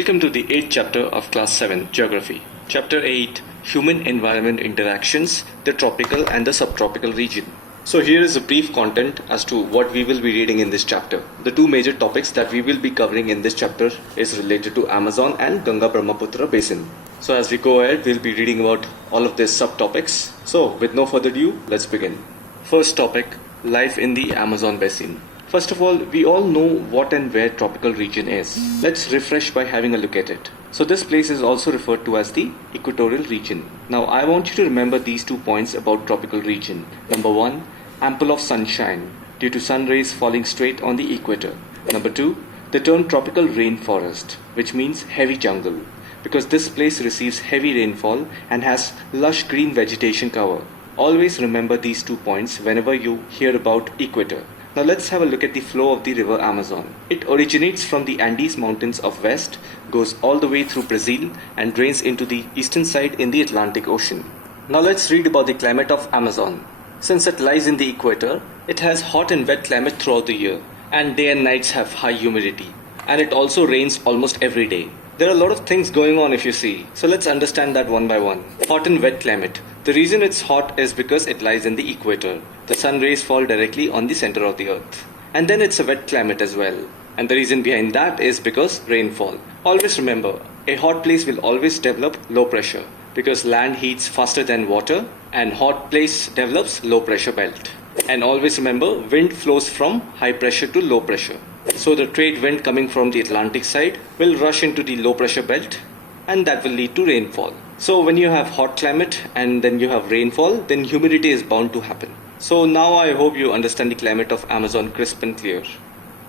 Welcome to the 8th chapter of Class 7 Geography. Chapter 8 Human-Environment Interactions, the Tropical and the Subtropical Region. So here is a brief content as to what we will be reading in this chapter. The two major topics that we will be covering in this chapter is related to Amazon and Ganga-Brahmaputra Basin. So as we go ahead, we'll be reading about all of these subtopics. So with no further ado, let's begin. First topic, life in the Amazon Basin. First of all, we all know what and where tropical region is. Let's refresh by having a look at it. So this place is also referred to as the equatorial region. Now I want you to remember these 2 points about tropical region. Number 1, ample of sunshine due to sun rays falling straight on the equator. Number 2, the term tropical rainforest, which means heavy jungle, because this place receives heavy rainfall and has lush green vegetation cover. Always remember these 2 points whenever you hear about equator. Now let's have a look at the flow of the river Amazon. It originates from the Andes Mountains of West, goes all the way through Brazil and drains into the eastern side in the Atlantic Ocean. Now let's read about the climate of Amazon. Since it lies in the equator, it has hot and wet climate throughout the year, and day and nights have high humidity. And it also rains almost every day. There are a lot of things going on if you see, so let's understand that one by one. Hot and wet climate. The reason it's hot is because it lies in the equator. The sun rays fall directly on the center of the earth. And then it's a wet climate as well. And the reason behind that is because rainfall. Always remember, a hot place will always develop low pressure because land heats faster than water, and hot place develops low pressure belt. And always remember, wind flows from high pressure to low pressure. So the trade wind coming from the Atlantic side will rush into the low pressure belt, and that will lead to rainfall. So when you have hot climate and then you have rainfall, then humidity is bound to happen. So now I hope you understand the climate of Amazon crisp and clear.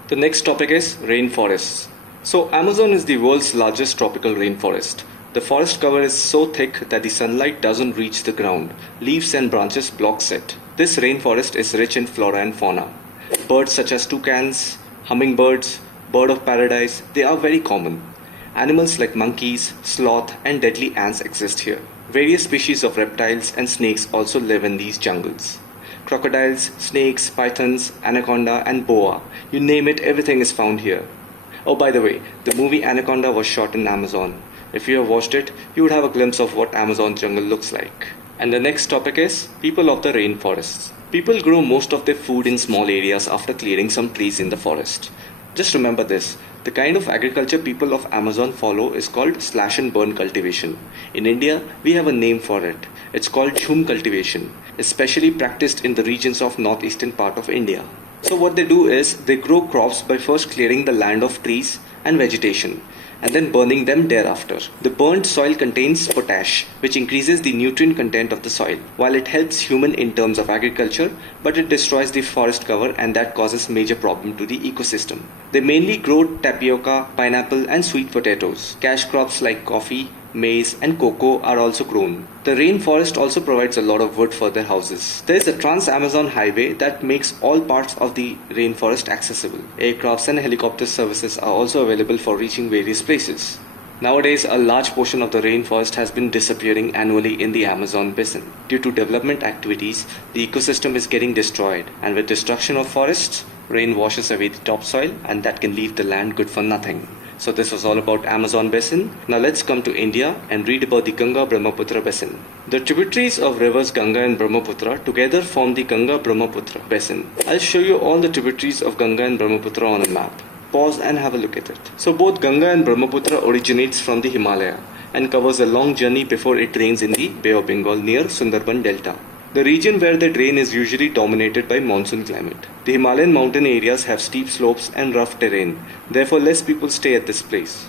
The next topic is rainforests. So Amazon is the world's largest tropical rainforest. The forest cover is so thick that the sunlight doesn't reach the ground. Leaves and branches blocks it. This rainforest is rich in flora and fauna. Birds such as toucans, hummingbirds, bird of paradise, they are very common. Animals like monkeys, sloth and deadly ants exist here. Various species of reptiles and snakes also live in these jungles. Crocodiles, snakes, pythons, anaconda and boa, you name it, everything is found here. Oh, by the way, the movie Anaconda was shot in Amazon. If you have watched it, you would have a glimpse of what Amazon jungle looks like. And the next topic is people of the rainforests. People grow most of their food in small areas after clearing some trees in the forest. Just remember this, the kind of agriculture people of Amazon follow is called slash and burn cultivation. In India, we have a name for it. It's called jhum cultivation, especially practiced in the regions of northeastern part of India. So what they do is, they grow crops by first clearing the land of trees and vegetation, and then burning them thereafter. The burnt soil contains potash, which increases the nutrient content of the soil, while it helps human in terms of agriculture, but it destroys the forest cover and that causes major problem to the ecosystem. They mainly grow tapioca, pineapple and sweet potatoes. Cash crops like coffee, maize and cocoa are also grown. The rainforest also provides a lot of wood for their houses. There is a Trans-Amazon highway that makes all parts of the rainforest accessible. Aircrafts and helicopter services are also available for reaching various places. Nowadays, a large portion of the rainforest has been disappearing annually in the Amazon basin. Due to development activities, the ecosystem is getting destroyed, and with destruction of forests, rain washes away the topsoil and that can leave the land good for nothing. So this was all about Amazon basin. Now let's come to India and read about the Ganga-Brahmaputra basin. The tributaries of rivers Ganga and Brahmaputra together form the Ganga-Brahmaputra basin. I'll show you all the tributaries of Ganga and Brahmaputra on a map. Pause and have a look at it. So both Ganga and Brahmaputra originates from the Himalaya and covers a long journey before it drains in the Bay of Bengal near Sundarban Delta. The region where they drain is usually dominated by monsoon climate. The Himalayan mountain areas have steep slopes and rough terrain, therefore less people stay at this place.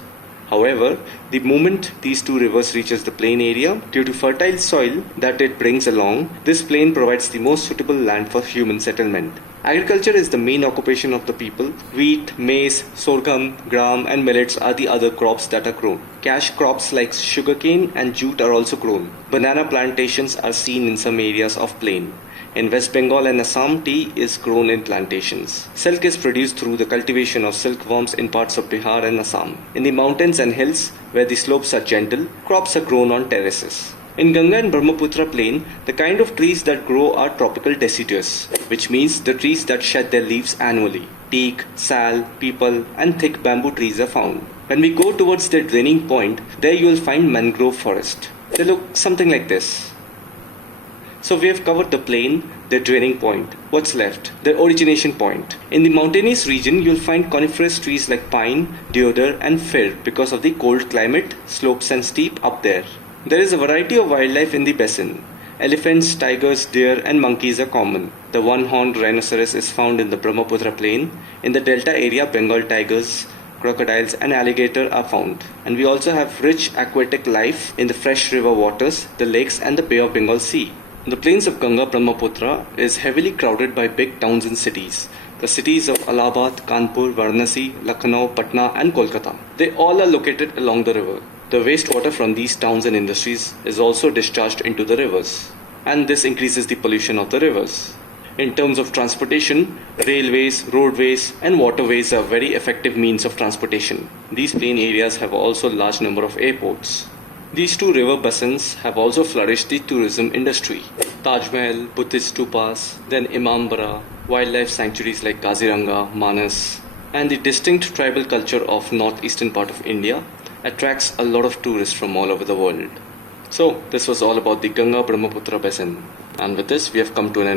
However, the moment these two rivers reaches the plain area, due to fertile soil that it brings along, this plain provides the most suitable land for human settlement. Agriculture is the main occupation of the people. Wheat, maize, sorghum, gram and millets are the other crops that are grown. Cash crops like sugarcane and jute are also grown. Banana plantations are seen in some areas of plain. In West Bengal and Assam, tea is grown in plantations. Silk is produced through the cultivation of silkworms in parts of Bihar and Assam. In the mountains and hills, where the slopes are gentle, crops are grown on terraces. In Ganga and Brahmaputra plain, the kind of trees that grow are tropical deciduous, which means the trees that shed their leaves annually. Teak, sal, peepal and thick bamboo trees are found. When we go towards the draining point, there you will find mangrove forest. They look something like this. So we have covered the plain, the draining point. What's left? The origination point. In the mountainous region, you'll find coniferous trees like pine, deodar and fir because of the cold climate, slopes and steep up there. There is a variety of wildlife in the basin. Elephants, tigers, deer and monkeys are common. The one-horned rhinoceros is found in the Brahmaputra plain. In the delta area, Bengal tigers, crocodiles and alligator are found. And we also have rich aquatic life in the fresh river waters, the lakes and the Bay of Bengal Sea. The plains of Ganga Brahmaputra is heavily crowded by big towns and cities. The cities of Allahabad, Kanpur, Varanasi, Lucknow, Patna and Kolkata. They all are located along the river. The wastewater from these towns and industries is also discharged into the rivers. And this increases the pollution of the rivers. In terms of transportation, railways, roadways and waterways are very effective means of transportation. These plain areas have also a large number of airports. These two river basins have also flourished the tourism industry. Taj Mahal, Buddhist stupas, then Imambara, wildlife sanctuaries like Kaziranga, Manas, and the distinct tribal culture of northeastern part of India attracts a lot of tourists from all over the world. So, this was all about the Ganga Brahmaputra basin. And with this, we have come to an end.